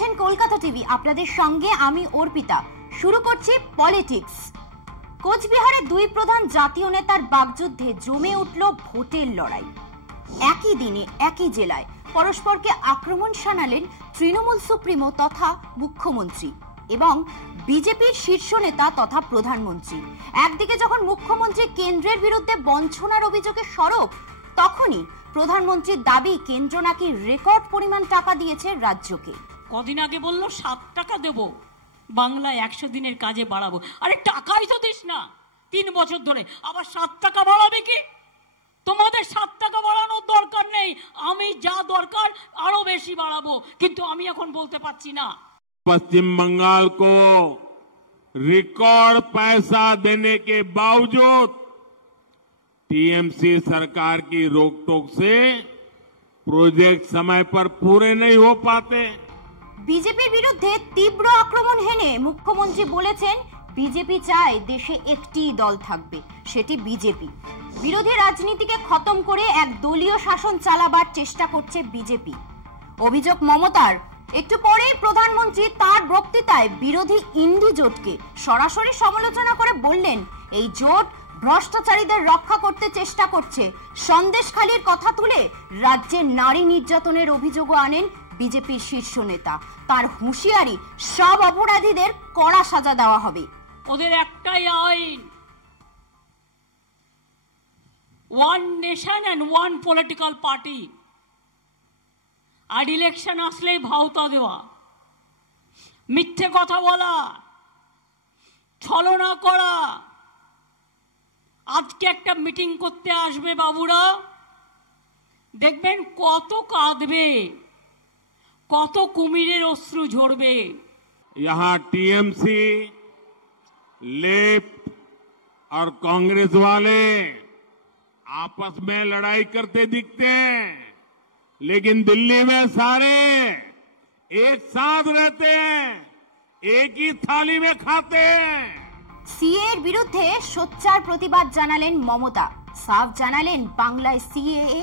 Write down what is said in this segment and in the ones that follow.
দেখছেন কলকাতা টিভি, আপনাদের সঙ্গে আমি অর্পিতা। শুরু করছি পলিটিক্স। কোচবিহারে দুই প্রধান জাতীয় নেতার বাগযুদ্ধে জমে উঠল ভোটের লড়াই। একই দিনে একই জেলায় পরস্পরকে আক্রমণ শানালেন তৃণমূল সুপ্রিমো তথা মুখ্যমন্ত্রী এবং বিজেপির শীর্ষ নেতা তথা প্রধানমন্ত্রী। একদিকে যখন মুখ্যমন্ত্রী কেন্দ্রের বিরুদ্ধে বঞ্চনার অভিযোগে সরব, তখনই প্রধানমন্ত্রীর দাবি কেন্দ্র নাকি রেকর্ড পরিমাণ টাকা দিয়েছে রাজ্যকে। কদিন আগে বলল 7 টাকা দেব, বাংলায় 100 দিনের কাজে বাড়াবো। আরে টাকাই তো দিস না 3 বছর ধরে, আবার 7 টাকা বাড়াবে কি? তোমাদের 7 টাকা বাড়ানোর দরকার নেই, আমি যা দরকার আরো বেশি বাড়াবো, কিন্তু আমি এখন বলতে পারছি না। पश्चिम बंगाल को रिकॉर्ड पैसा देने के बावजूद टीएमसी सरकार की रोक-टोक से प्रोजेक्ट समय पर पूरे नहीं हो पाते। বিজেপির বিরুদ্ধে তীব্র আক্রমণ হেনে মুখ্যমন্ত্রী বলেছেন, বিজেপি চায় দেশে একটি দল থাকবে, সেটি বিজেপি। বিরোধী রাজনীতিকে খতম করে এক দলীয় শাসন চালাবার চেষ্টা করছে বিজেপি। অভিযোগ মমতার। একটু পরেই প্রধানমন্ত্রী তার বক্তৃতায় বিরোধী ইন্ডি জোটকে সরাসরি সমালোচনা করে বললেন, এই জোট ভ্রষ্টাচারীদের রক্ষা করতে চেষ্টা করছে। সন্দেশখালির কথা তুলে রাজ্যের নারী নির্যাতনের অভিযোগও আনেন বিজেপির শীর্ষ নেতা। তার হুঁশিয়ারি, সব অপরাধীদের কড়া সাজা দেওয়া হবে। ওদের একটাই আইন, one nation and one political party. আর ইলেকশন আসলেই ভাওতা দেওয়া, মিথ্যে কথা বলা, ছলনা করা। আজকে একটা মিটিং করতে আসবে বাবুরা, দেখবেন কত কাঁদবে, কত কুমিরের অশ্রু ঝরবে। यहाँ टीएमसी, लेफ्ट और कांग्रेस वाले आपस में लड़ाई करते दिखते हैं, लेकिन दिल्ली में सारे एक साथ रहते हैं, एक ही थाली में खाते हैं। সিএ এর বিরুদ্ধে সোচ্চার প্রতিবাদ জানালেন মমতা। সাফ জানালেন বাংলায় সিএএ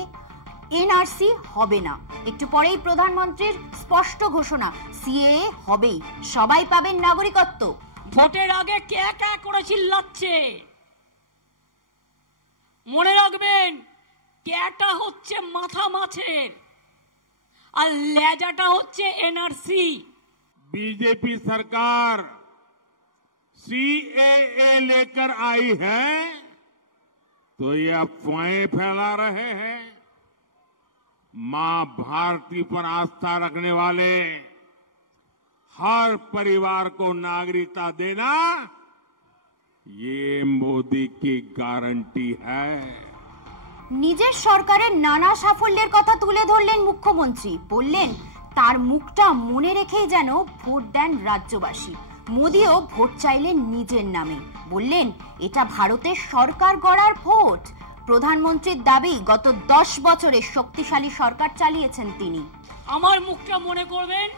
এনআরসি হবে না। একটু পরেই প্রধানমন্ত্রীর স্পষ্ট ঘোষণা, সিএএ হবেই, সবাই পাবেন নাগরিকত্ব। ভোটের আগে কে কে করে চিল্লাচ্ছে, মনে রাখবেন কেটা হচ্ছে মাথা মাছের আর লেজাটা হচ্ছে এনআরসি। बीजेपी सरकार सीएए लेकर आई है तो ये अफवाहें फैला रहे हैं। मां भारती पर आस्था रखने वाले हर परिवार को नागरिकता देना ये मोदी की गारंटी है। নিজের সরকারের নানা সাফল্যের কথা তুলে ধরলেন মুখ্যমন্ত্রী। বললেন, তার মুখটা মনে রেখেই যেন ভোট দেন রাজ্যবাসী। মোদিও ভোট চাইলেন নিজের নামে। বললেন, এটা ভারতের সরকার গড়ার ভোট। প্রধানমন্ত্রীর দাবি, গত 10 বছরে শক্তিশালী সরকার চালিয়েছেন তিনি। আমার মুখটা মনে করবেন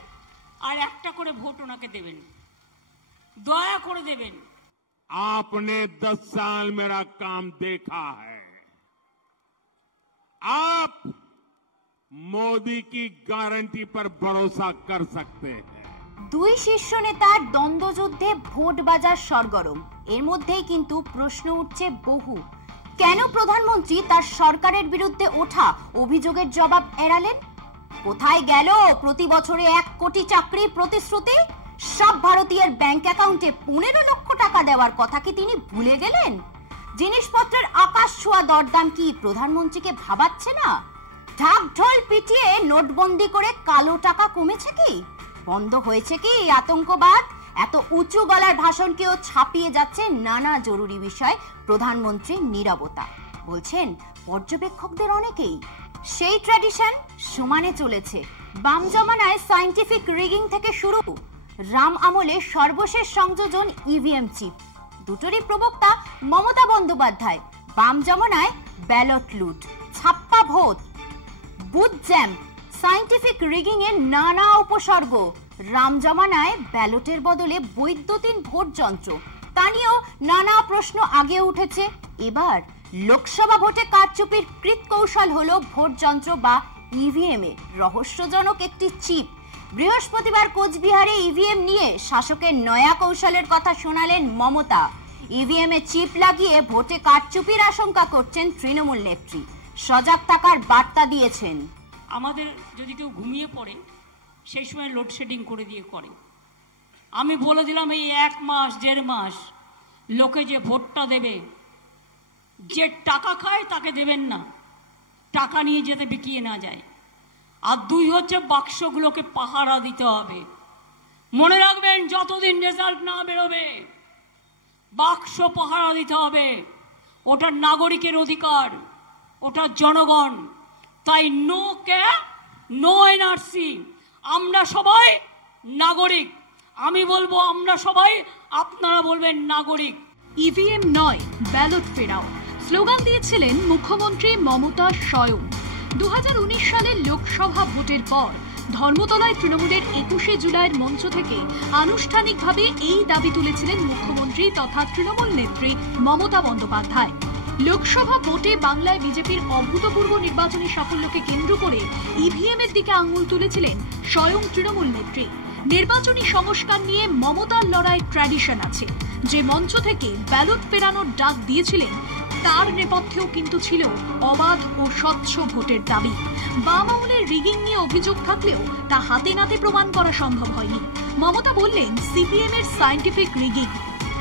আর একটা করে ভোট ওনাকে দেবেন, দয়া করে দেবেন। आपने 10 साल मेरा काम देखा है, आप मोदी की गारंटी पर भरोसा कर सकते हैं। দুই শীর্ষ নেতার দ্বন্দ্বযুদ্ধে ভোট বাজার সরগরম। এর মধ্যেই কিন্তু প্রশ্ন উঠছে বহু, কেন প্রধানমন্ত্রী তার সরকারের বিরুদ্ধে ওঠা অভিযোগের জবাব এড়ালেন? কোথায় গেল প্রতি বছরে 1 কোটি চাকরির প্রতিশ্রুতি? সব ভারতীয়ের ব্যাংক অ্যাকাউন্টে 15 লক্ষ টাকা দেওয়ার কথা কি তিনি ভুলে গেলেন? জিনিসপত্রের আকাশ ছোঁয়া দরদাম কি প্রধানমন্ত্রীকে ভাবাচ্ছে না? ঢাক ঢোল পিটিয়ে নোটবন্দি করে কালো টাকা কমেছে কি? বন্ধ হয়েছে কি আতঙ্কবাদ? এত উঁচু গলার ভাষণকেও ছাপিয়ে যাচ্ছে নানা জরুরি বিষয় প্রধানমন্ত্রীর নীরবতা। বলছেন পর্যবেক্ষকদের অনেকেই সেই ট্র্যাডিশন সমানে চলেছে। বাম জমানায় সায়েন্টিফিক রিগিং থেকে শুরু, রাম আমলে সর্বশেষ সংযোজন ইভিএম চিপ। দুটোরই প্রবক্তা মমতা বন্দ্যোপাধ্যায়। বাম জমানায় ব্যালট লুট, ছাপ্পা vote, booth jam, scientific rigging এর নানা উপসর্গ। রাম জমানায় ব্যালটের বদলে বৈদ্যুতিন ভোট যন্ত্র, তা নিয়েও নানা প্রশ্ন আগে উঠেছে। এবার লোকসভা ভোটে কারচুপির কৃত কৌশল হলো ভোট যন্ত্র বা ইভিএম এ রহস্যজনক একটি চিপ। বৃহস্পতিবার কোচবিহারে ইভিএম নিয়ে শাসকের নয়া কৌশলের কথা শোনালেন মমতা। ইভিএম এ চিপ লাগিয়ে ভোটে কারচুপির আশঙ্কা করছেন তৃণমূল নেত্রী, সজাগ থাকার বার্তা দিয়েছেন। আমাদের যদি কেউ ঘুমিয়ে পড়ে সেই সময় লোডশেডিং করে দিয়ে করে। আমি বলে দিলাম এই 1 মাস 1.5 মাস লোকে যে ভোটটা দেবে, যে টাকা খায় তাকে দেবেন না, টাকা নিয়ে যেতে বিকিয়ে না যায়। আর 2 হচ্ছে বাক্সগুলোকে পাহারা দিতে হবে। মনে রাখবেন, যতদিন রেজাল্ট না বেরোবে বাক্স পাহারা দিতে হবে। ওটা নাগরিকের অধিকার, ওটা জনগণ। তাই নো এনআরসি। আমরা সবাই নাগরিক। আমি বলবো আমরা সবাই, আপনারা বলবেন নাগরিক। ইভিএম নয়, ব্যালট ফেরাও স্লোগান দিয়েছিলেন মুখ্যমন্ত্রী মমতা স্বয়ং। 2019 সালের লোকসভা ভোটের পর ধর্মতলায় তৃণমূলের 21শে জুলাইয়ের মঞ্চ থেকে আনুষ্ঠানিকভাবে এই দাবি তুলেছিলেন মুখ্যমন্ত্রী তথা তৃণমূল নেত্রী মমতা বন্দ্যোপাধ্যায়। লোকসভা ভোটে বাংলায় বিজেপির অভূতপূর্ব নির্বাচনী সাফল্যকে কেন্দ্র করে ইভিএম এর দিকে আঙুল তুলেছিলেন স্বয়ং তৃণমূল নেত্রী। নির্বাচনী সংস্কার নিয়ে মমতার লড়াই ট্র্যাডিশন আছে। যে মঞ্চ থেকে ব্যালট ফেরানোর ডাক দিয়েছিলেন তার নেপথ্যেও কিন্তু ছিল অবাধ ও স্বচ্ছ ভোটের দাবি। বাম আমলের রিগিং নিয়ে অভিযোগ থাকলেও তা হাতে নাতে প্রমাণ করা সম্ভব হয়নি। মমতা বললেন সিপিএম এর সায়েন্টিফিক রিগিং।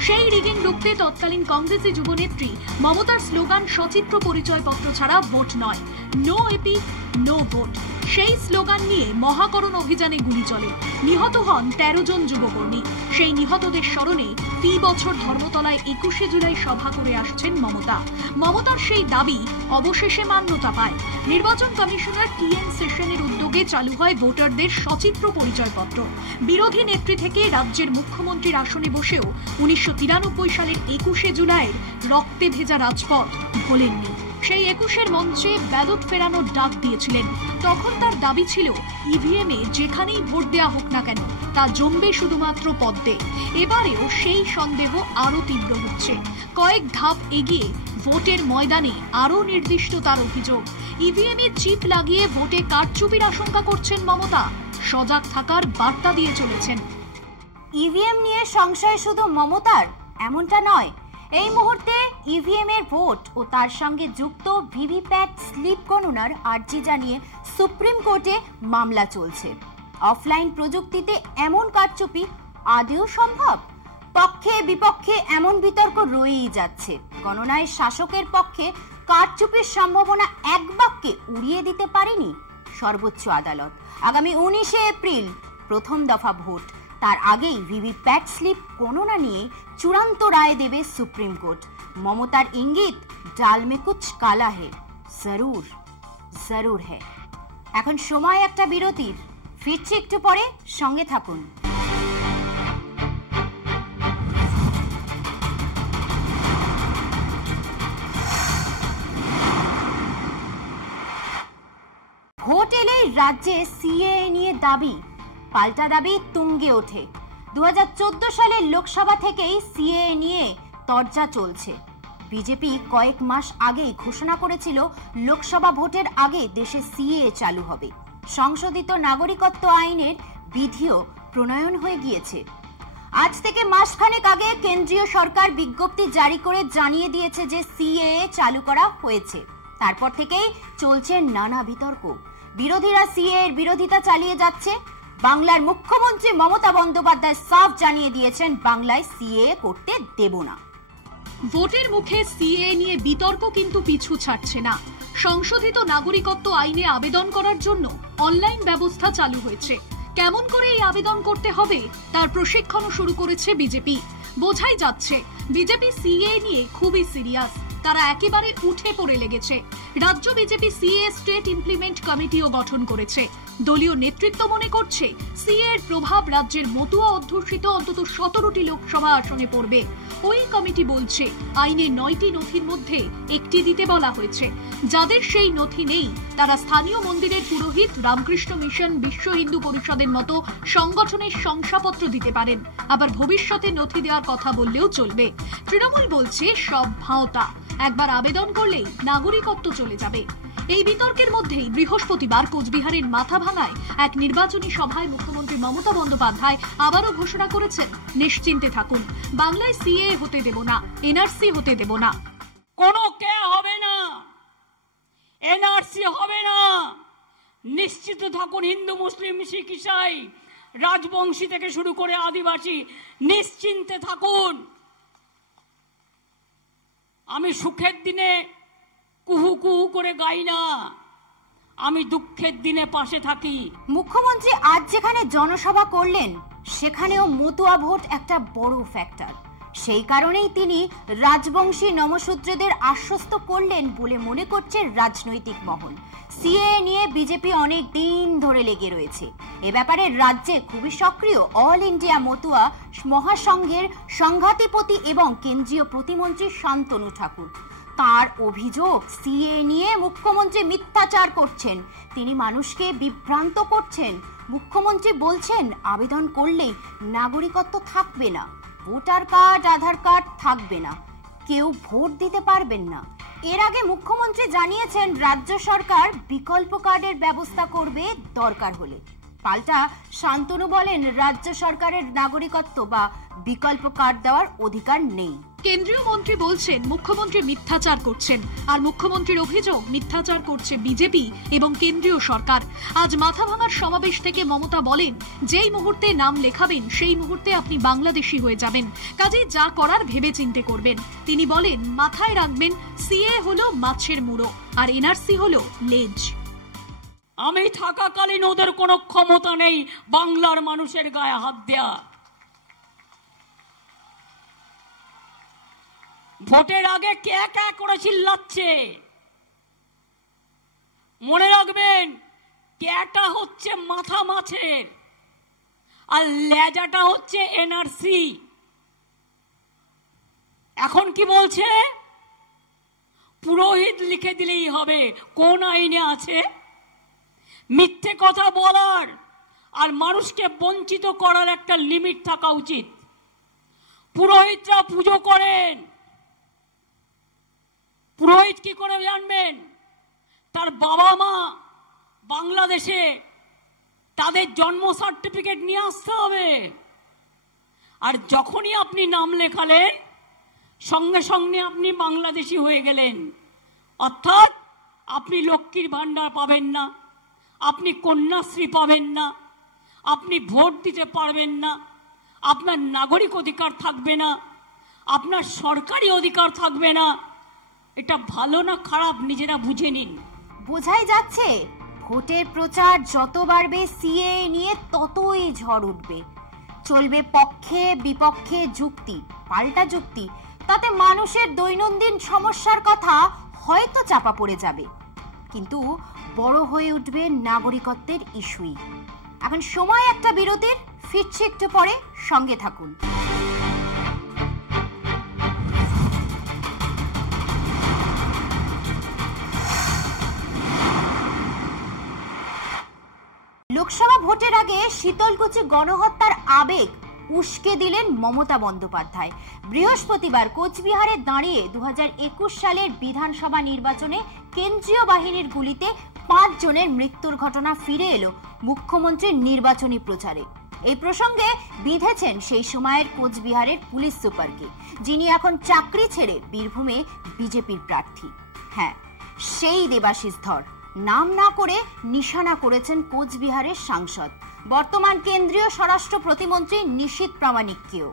সেই রিগিং রুখতে তৎকালীন কংগ্রেসি যুবনেত্রী মমতার স্লোগান সচিত্র পরিচয়পত্র ছাড়া ভোট নয়, নো এপি নো ভোট। সেই স্লোগান নিয়ে মহাকরণ অভিযানে গুলি চলে, নিহত হন 13 জন যুবকর্মী। সেই নিহতদের স্মরণে ফি বছর ধর্মতলায় 21শে জুলাই সভা করে আসছেন মমতা। মমতার সেই দাবি অবশেষে মান্যতা পায়। নির্বাচন কমিশনার TN সেশনের উদ্যোগে চালু হয় ভোটারদের সচিত্র পরিচয়পত্র। বিরোধী নেত্রী থেকে রাজ্যের মুখ্যমন্ত্রীর আসনে বসেও 1993 সালের 21শে জুলাইয়ের রক্তে ভেজা রাজপথ ভোলেননি। সেই 21-এর মঞ্চে ব্যালট ফেরানোর ডাক দিয়েছিলেন। তখন তার দাবি ছিল ইভিএম এ যেখানেই ভোট দেওয়া হোক না কেন তা জমবে শুধুমাত্র পদ্মে। এবারেও সেই সন্দেহ আরো তীব্র হচ্ছে। কয়েক ধাপ এগিয়ে ভোটের ময়দানে আরো নির্দিষ্ট তার অভিযোগ, ইভিএম এ চিপ লাগিয়ে ভোটে কারচুপির আশঙ্কা করছেন মমতা, সজাগ থাকার বার্তা দিয়ে চলেছেন। ইভিএম নিয়ে সংশয় শুধু মমতার এমনটা নয়। এই মুহূর্তে ইভিএম এর ভোট ও তার সঙ্গে যুক্ত ভিভিপ্যাট স্লিপ গণনার আর্জি জানিয়ে সুপ্রিম কোর্টে মামলা চলছে। অফলাইন প্রযুক্তিতে এমন কারচুপি আদৌ সম্ভব? পক্ষে বিপক্ষে এমন বিতর্ক রয়েই যাচ্ছে। গণনায় শাসকের পক্ষে কারচুপির সম্ভাবনা এক বাক্যে উড়িয়ে দিতে পারেনি সর্বোচ্চ আদালত। আগামী 19শে এপ্রিল প্রথম দফা ভোট, তার আগেই ভিভিপ্যাট স্লিপ গণনা নিয়ে চূড়ান্ত রায় দেবে সুপ্রিম কোর্ট। মমতার ইঙ্গিত, ডাল মে কুছ কালা হে, জরুর জরুর হে। এখন সময় একটা বিরতির, ফিরছি একটু পরে, সঙ্গে থাকুন। ভোট এলেই রাজ্যে সিএএ নিয়ে দাবি, পাল্টা দাবি তুঙ্গে ওঠে। 2014 সালের লোকসভা থেকেই সিএএ নিয়ে তরজা চলছে। বিজেপি কয়েক মাস আগেই ঘোষণা করেছিল লোকসভা ভোটের আগে দেশে সিএএ চালু হবে। সংশোধিত নাগরিকত্ব আইনের বিধিও প্রণয়ন হয়ে গিয়েছে। আজ থেকে মাসখানেক আগে কেন্দ্রীয় সরকার বিজ্ঞপ্তি জারি করে জানিয়ে দিয়েছে যে সিএএ চালু করা হয়েছে। তারপর থেকেই চলছে নানা বিতর্ক। বিরোধীরা সিএএ এর বিরোধিতা চালিয়ে যাচ্ছে। বাংলার মুখ্যমন্ত্রী মমতা বন্দ্যোপাধ্যায় সাফ জানিয়ে দিয়েছেন, বাংলায় সিএএ করতে দেব না। ভোটের মুখে সিএএ নিয়ে বিতর্ক কিন্তু পিছু ছাড়ছে না। সংশোধিত নাগরিকত্ব আইনে আবেদন করার জন্য অনলাইন ব্যবস্থা চালু হয়েছে। কেমন করে এই আবেদন করতে হবে তার প্রশিক্ষণও শুরু করেছে বিজেপি। বোঝাই যাচ্ছে বিজেপি সিএএ নিয়ে খুবই সিরিয়াস। তারা একেবারে উঠে পড়ে লেগেছে। রাজ্য বিজেপি সিএএ স্টেট ইমপ্লিমেন্ট কমিটিও গঠন করেছে। দলীয় নেতৃত্ব মনে করছে সিএএ এর প্রভাব রাজ্যের মতুয়া অধ্যুষিত অন্তত 17টি লোকসভা আসনে পড়বে। ওই কমিটি বলছে আইনে 9টি নথির মধ্যে একটি দিতে বলা হয়েছে। যাদের সেই নথি নেই তারা স্থানীয় মন্দিরের পুরোহিত, রামকৃষ্ণ মিশন, বিশ্ব হিন্দু পরিষদের মতো সংগঠনের শংসাপত্র দিতে পারেন। আবার ভবিষ্যতে নথি দেওয়ার কথা বললেও চলবে। তৃণমূল বলছে সব ভাওতা। একবার আবেদন করলেই নাগরিকত্ব চলে যাবে। এই বিতর্কের মধ্যেই বৃহস্পতিবার কোচবিহারের মাথাভাঙায় এক নির্বাচনী সভায় মুখ্যমন্ত্রী মমতা বন্দ্যোপাধ্যায় আবারও ঘোষণা করেছেন, নিশ্চিন্তে থাকুন, বাংলায় সিএএ হতে দেব না, এনআরসি হতে দেব না। কোনো কে হবে না, এনআরসি হবে না, নিশ্চিত থাকুন। হিন্দু, মুসলিম, শিখ, ইসাই, রাজবংশী থেকে শুরু করে আদিবাসী, নিশ্চিন্তে থাকুন। আমি সুখের দিনে কুহু কুহু করে গাই না, আমি দুঃখের দিনে পাশে থাকি। মুখ্যমন্ত্রী আজ যেখানে জনসভা করলেন সেখানেও মতুয়া ভোট একটা বড় ফ্যাক্টর। সেই কারণেই তিনি রাজবংশী নমশূদ্রদের আশ্বস্ত করলেন বলে মনে করছে রাজনৈতিক মহল। সিএএ নিয়ে বিজেপি অনেক দিন ধরে লেগে রয়েছে। এ ব্যাপারে রাজ্যে খুবই সক্রিয় অল ইন্ডিয়া মতুয়া মহাসংঘের সংঘাতিপতি এবং কেন্দ্রীয় প্রতিমন্ত্রী শান্তনু ঠাকুর। তার অভিযোগ, সিএএ নিয়ে মুখ্যমন্ত্রী মিথ্যাচার করছেন, তিনি মানুষকে বিভ্রান্ত করছেন। মুখ্যমন্ত্রী বলছেন আবেদন করলেই নাগরিকত্ব থাকবে না, ভোটার কার্ড, আধার কার্ড থাকবে না, কেউ ভোট দিতে পারবেন না। এর আগে মুখ্যমন্ত্রী জানিয়েছেন রাজ্য সরকার বিকল্প কার্ডের ব্যবস্থা করবে দরকার হলে। পাল্টা শান্তনু বলেন রাজ্য সরকারের নাগরিকত্ব বা বিকল্প কার্ড দেওয়ার অধিকার নেই। কেন্দ্রীয় মন্ত্রী বলছেন মুখ্যমন্ত্রী মিথ্যাচার করছেন, আর মুখ্যমন্ত্রীর অভিযোগ মিথ্যাচার করছে বিজেপি এবং কেন্দ্রীয় সরকার। আজ মাথাভাঙার সমাবেশ থেকে মমতা বলেন, যেই মুহূর্তে নাম লেখাবেন সেই মুহূর্তে আপনি বাংলাদেশী হয়ে যাবেন, কাজে যা করার ভেবে চিন্তে করবেন। তিনি বলেন মাথায় রাখবেন সিএএ হলো মাছের মুড়ো আর এনআরসি হলো লেজ। আমি থাকাকালীন ওদের কোনো ক্ষমতা নেই বাংলার মানুষের গায়ে হাত দেয়া। ভোটের আগে কে কে করে চিল্লাচ্ছে, মনে রাখবেন ক্যাটা হচ্ছে মাথা মাছের আর লেজাটা হচ্ছে এনআরসি। এখন কি বলছে, পুরোহিত লিখে দিলেই হবে, কোন আইনে আছে? মিথ্যে কথা বলার আর মানুষকে বঞ্চিত করার একটা লিমিট থাকা উচিত। পুরোহিতরা পুজো করেন, পুরোহিত কি করে জানবেন তার বাবা মা বাংলাদেশে, তাদের জন্ম সার্টিফিকেট নিয়ে আসতে হবে। আর যখনই আপনি নাম লেখালেন সঙ্গে সঙ্গে আপনি বাংলাদেশি হয়ে গেলেন, অর্থাৎ আপনি লক্ষ্মীর ভান্ডার পাবেন না, আপনি কন্যাশ্রী পাবেন না, আপনি ভোট দিতে পারবেন না, আপনার নাগরিক অধিকার থাকবে না, আপনার সরকারি অধিকার থাকবে না। এটা ভালো না খারাপ নিজেরা বুঝে নিন। বোঝাই যাচ্ছে ভোটের প্রচার যত বাড়বে সিএএ নিয়ে ততই ঝড় উঠবে। চলবে পক্ষে বিপক্ষে যুক্তি, পাল্টা যুক্তি, তাতে মানুষের দৈনন্দিন সমস্যার কথা হয়তো চাপা পড়ে যাবে, কিন্তু বড় হয়ে উঠবে নাগরিকত্বের ইস্যুই। এখন সময় একটা বিরতির, ফিরছি একটু পরে, সঙ্গে থাকুন। লোকসভা ভোটের আগে শীতলকুচি গণহত্যার আবেগ উস্কে দিলেন মমতা বন্দ্যোপাধ্যায়। বৃহস্পতিবার কোচবিহারে দাঁড়িয়ে 2021 সালের বিধানসভা নির্বাচনে কেন্দ্রীয় বাহিনীর গুলিতে 5 জনের মৃত্যুর ঘটনা ফিরে এলো মুখ্যমন্ত্রীর নির্বাচনী প্রচারে। এই প্রসঙ্গে বিঁধেছেন সেই সময়ের কোচবিহারের পুলিশ সুপারকে, যিনি এখন চাকরি ছেড়ে বীরভূমে বিজেপির প্রার্থী। হ্যাঁ, সেই দেবাশিস ধর। নাম না করে নিশানা করেছেন কোচবিহারের সাংসদ, বর্তমান কেন্দ্রীয় স্বরাষ্ট্র প্রতিমন্ত্রী নিশীথ প্রামাণিককেও।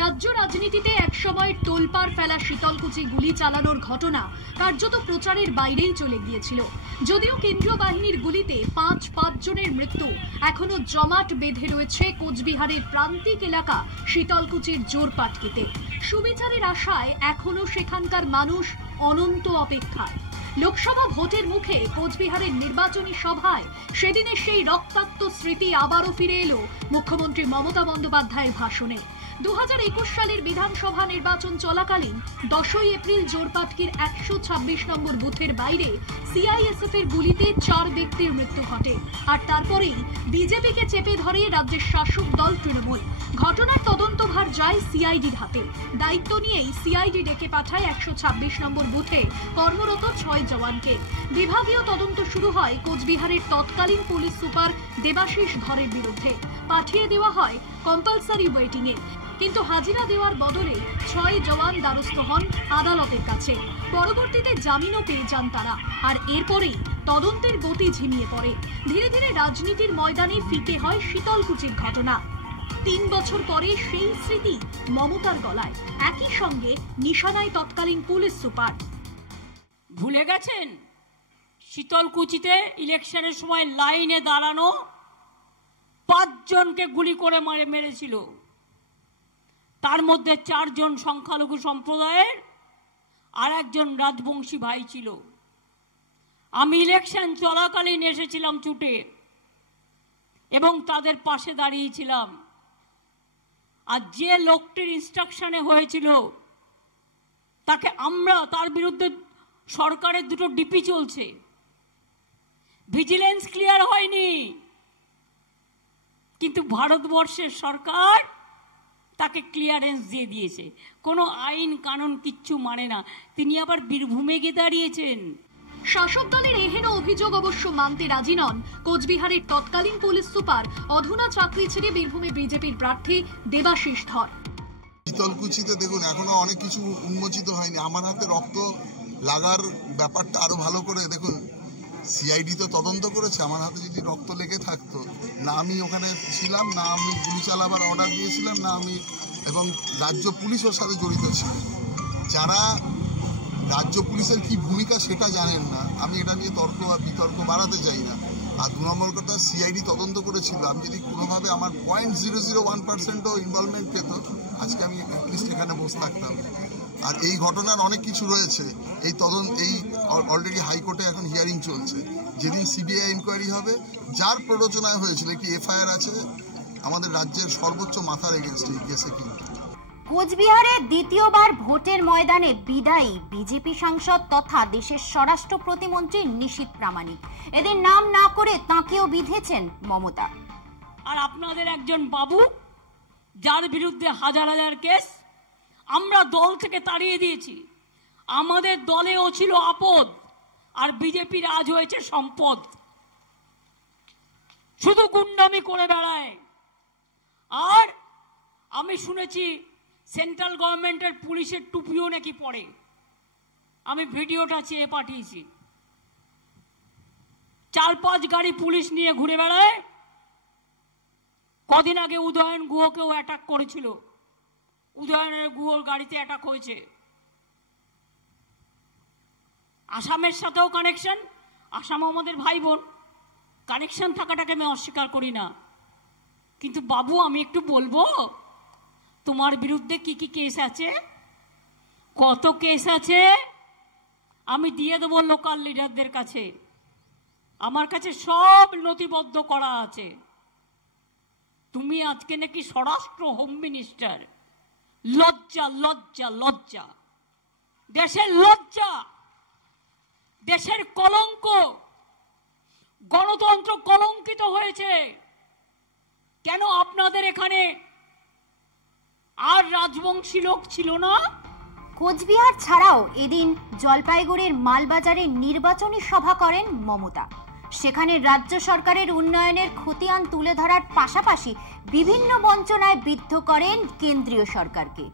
রাজ্য রাজনীতিতে একসময় তোলপাড় ফেলা শীতলকুচি গুলি চালানোর ঘটনা কার্যত প্রচারের বাইরেই চলে গিয়েছিল। যদিও কেন্দ্রীয় বাহিনীর গুলিতে 5 জনের মৃত্যু এখনো জমাট বেঁধে রয়েছে কোচবিহারের প্রান্তিক এলাকা শীতলকুচির জোরপাটকিতে। সুবিচারের আশায় এখনো সেখানকার মানুষ অনন্ত অপেক্ষায়। লোকসভা ভোটের মুখে কোচবিহারের নির্বাচনী সভায় সেদিনের সেই রক্তাক্ত স্মৃতি আবারও ফিরে এলো মুখ্যমন্ত্রী মমতা বন্দ্যোপাধ্যায়ের ভাষণে। 2021 সালের বিধানসভা নির্বাচন চলাকালীন 10 এপ্রিল জোরপাটকির 126 নম্বর বুথের বাইরে সিআইএসএফ এর গুলিতে 4 ব্যক্তির মৃত্যু ঘটে, আর তারপরেই বিজেপিকে চেপে ধরে রাজ্যের শাসক দল তৃণমূল। ঘটনার তদন্তভার যায় সিআইডির হাতে। দায়িত্ব নিয়েই সিআইডি ডেকে পাঠায় 126 নম্বর বুথে কর্মরত 6 জওয়ানকে। বিভাগীয় তদন্ত শুরু হয় কোচবিহারের তৎকালীন পুলিশ সুপার দেবাশিস ধরের বিরুদ্ধে। পাঠিয়ে দেওয়া হয় কম্পালসারি ওয়েটিং এ, কিন্তু হাজিরা দেওয়ার বদলে 6 জওয়ান দ্বারস্থ হন আদালতের কাছে। পরবর্তীতে জামিনও পেয়ে যান তারা, আর এরপরেই তদন্তের গতি ঝিমিয়ে পড়ে। ধীরে ধীরে রাজনীতির ময়দানে ফিকে হয় শীতলকুচির ঘটনা। 3 বছর পরে সেই স্মৃতি মমতার গলায়, একই সঙ্গে নিশানায় তৎকালীন পুলিশ সুপার। ভুলে গেছেন শীতলকুচিতে ইলেকশনের সময় লাইনে দাঁড়ানো 5 জনকে গুলি করে মেরেছিল, তার মধ্যে 4 জন সংখ্যালঘু সম্প্রদায়ের আর একজন রাজবংশী ভাই ছিল। আমি ইলেকশন চলাকালীন এসেছিলাম ছুটে এবং তাদের পাশে দাঁড়িয়েছিলাম। আর যে লোকটির ইনস্ট্রাকশনে হয়েছিল তাকে তার বিরুদ্ধে সরকারের 2টো ডিপি চলছে, ভিজিলেন্স ক্লিয়ার হয়নি, কিন্তু ভারতবর্ষের সরকার তাকে ক্লিয়ারেন্স দিয়ে দিয়েছে। কোনো আইন কানুন কিচ্ছু মানে না, তিনি আবার বীরভূমে গিয়ে দাঁড়িয়েছেন। শাসক দলের এহেন অভিযোগ অবশ্য মানতে রাজি নন কোচবিহারের তৎকালীন পুলিশ সুপার, অধুনা চাকরি ছেড়ে বীরভূমে বিজেপির প্রার্থী দেবাশিস ধর। শীতলকুচিতে দেখুন এখনো অনেক কিছু উন্মোচিত হয়নি। আমার হাতে রক্ত লাগার ব্যাপারটা আরো ভালো করে দেখুন, সিআইডি তো তদন্ত করেছে। আমার হাতে যদি রক্ত লেগে থাকতো, না আমি ওখানে ছিলাম, না আমি গুলি চালাবার অর্ডার দিয়েছিলাম, না আমি, এবং রাজ্য পুলিশ ওর সাথে জড়িত ছিল। যারা রাজ্য পুলিশের কি ভূমিকা সেটা জানেন না। আমি এটা নিয়ে তর্ক বা বিতর্ক বাড়াতে চাই না। আর 2 নম্বর কথা, সিআইডি তদন্ত করেছিল। আমি যদি কোনোভাবে আমার 0.001%ও ইনভলভমেন্ট পেত, আজকে আমি অ্যাটলিস্ট এখানে বসে থাকতাম। আর এই ঘটনার অনেক কিছু রয়েছে। এই অলরেডি হাইকোর্টে এখন হিয়ারিং চলছে। যেদিন সিবিআই ইনকোয়ারি হবে, যার প্ররোচনায় হয়েছিল, একটি এফআইআর আছে আমাদের রাজ্যের সর্বোচ্চ মাথার এগেনস্ট এই কেসে। কিন্তু কোচবিহারে দ্বিতীয়বার ভোটের ময়দানে বিদায়ী বিজেপি সাংসদ তথা দেশের স্বরাষ্ট্র প্রতিমন্ত্রী নিশীথ প্রামাণিক। এদের নাম না করে তাঁকেও বিঁধেছেন মমতা। আর আপনাদের একজন বাবু, যার বিরুদ্ধে হাজার হাজার কেস, আমরা দল থেকে তাড়িয়ে দিয়েছি। আমাদের দলেও ছিল আপদ, আর বিজেপির আজ হয়েছে সম্পদ। শুধু গুন্ডামি করে বেড়ায়। আর আমি শুনেছি সেন্ট্রাল গভর্নমেন্টের পুলিশের টুপিও নাকি পড়ে। আমি ভিডিওটা চেয়ে পাঠিয়েছি। 4-5 গাড়ি পুলিশ নিয়ে ঘুরে বেড়ায়। কদিন আগে উদয়ন গুহকেও অ্যাটাক করেছিল। উদয়নের গুহর গাড়িতে অ্যাটাক হয়েছে। আসামের সাথেও কানেকশন। আসাম আমাদের ভাই বোন, কানেকশন থাকাটাকে আমি অস্বীকার করি না। কিন্তু বাবু, আমি একটু বলবো, তোমার বিরুদ্ধে কি কি কেস আছে, কত কেস আছে, আমি দিয়ে দেবো লোকাল লিডারদের কাছে। আমার কাছে সব নথিবদ্ধ করা আছে। তুমি আজকে নাকি স্বরাষ্ট্র হোম মিনিস্টার। লজ্জা, লজ্জা, লজ্জা। দেশের লজ্জা, দেশের কলঙ্ক। গণতন্ত্র কলঙ্কিত হয়েছে। কেন আপনাদের এখানে আর রাজবংশী লোক ছিল না? কোচবিহার ছাড়াও এদিন জলপাইগুড়ির মালবাজারে নির্বাচনী সভা করেন মমতা। সেখানে রাজ্য সরকারের উন্নয়নের খতিয়ান তুলে ধরার পাশাপাশি বিভিন্ন বঞ্চনায় বিদ্ধ করেন কেন্দ্রীয় সরকারকে।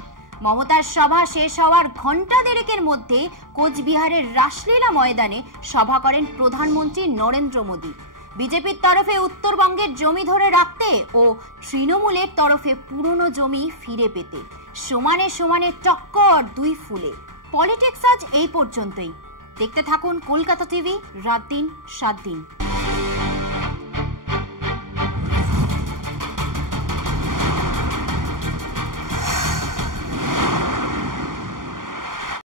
মমতার সভা শেষ হওয়ার ঘণ্টা দেড়েকের মধ্যে কোচবিহারের রাসলীলা ময়দানে সভা করেন প্রধানমন্ত্রী নরেন্দ্র মোদী। বিজেপির তরফে উত্তরবঙ্গের জমি ধরে রাখতে ও তৃণমূলের তরফে পুরনো জমি ফিরে পেতে সমানে সমানে টক্কর 2 ফুলে। পলিটিক্স আজ এই পর্যন্তই। দেখতে থাকুন কলকাতা টিভি, রাত দিন 7 দিন।